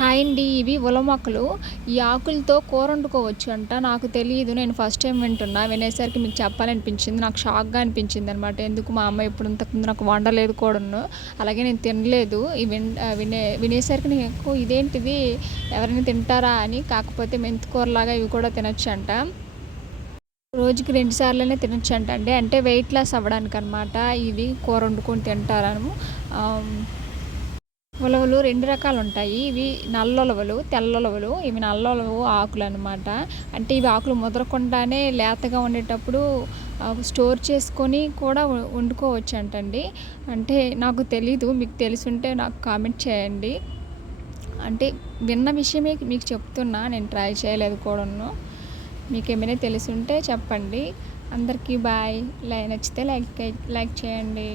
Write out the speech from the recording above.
Hi అండి. ఇవి ఉల మొక్కలు. ఈ ఆకులతో కూర వండుకోవచ్చు అంట. నాకు తెలీదు. నేను ఫస్ట్ టైమ్ వింటున్నా. వినేసరికి మీకు చెప్పాలనిపించింది. నాకు షాక్‌గా అనిపించిందనమాట. ఎందుకు మా అమ్మ ఎప్పుడు ఇంతకుముందు నాకు వండలేదు కూడాను. అలాగే నేను తినలేదు. వినేసరికి నాకు ఇదేంటిది ఎవరైనా తింటారా అని. కాకపోతే మెంతి కూరలాగా ఇవి కూడా తినొచ్చంట. రోజుకి 2 సార్లైనా తినొచ్చంట అండి. అంటే వెయిట్ లాస్ అవ్వడానికనమాట. ఇవి కూర వండుకొని తింటారను. ఆహ్ ఉలవలు 2 రకాలుంటాయి. ఇవి నల్లులవలు, తెల్లులవలు. ఇవి నల్లులవు ఆకులనమాట. అంటే ఇవి ఆకులు ముదరకుండానే లేతగా ఉండేటప్పుడు స్టోర్ చేసుకొని కూడా వండుకోవచ్చంటండి. అంటే నాకు తెలీదు. మీకు తెలిసుంటే నాకు కామెంట్ చేయండి. అంటే విన్న విషయమే మీకు చెప్తున్నా. నేను ట్రై చేయలేదు కూడాను. మీకేమైనా తెలిసుంటే చెప్పండి. అందరికీ బాయ్. నచ్చితే లైక్ చేయండి.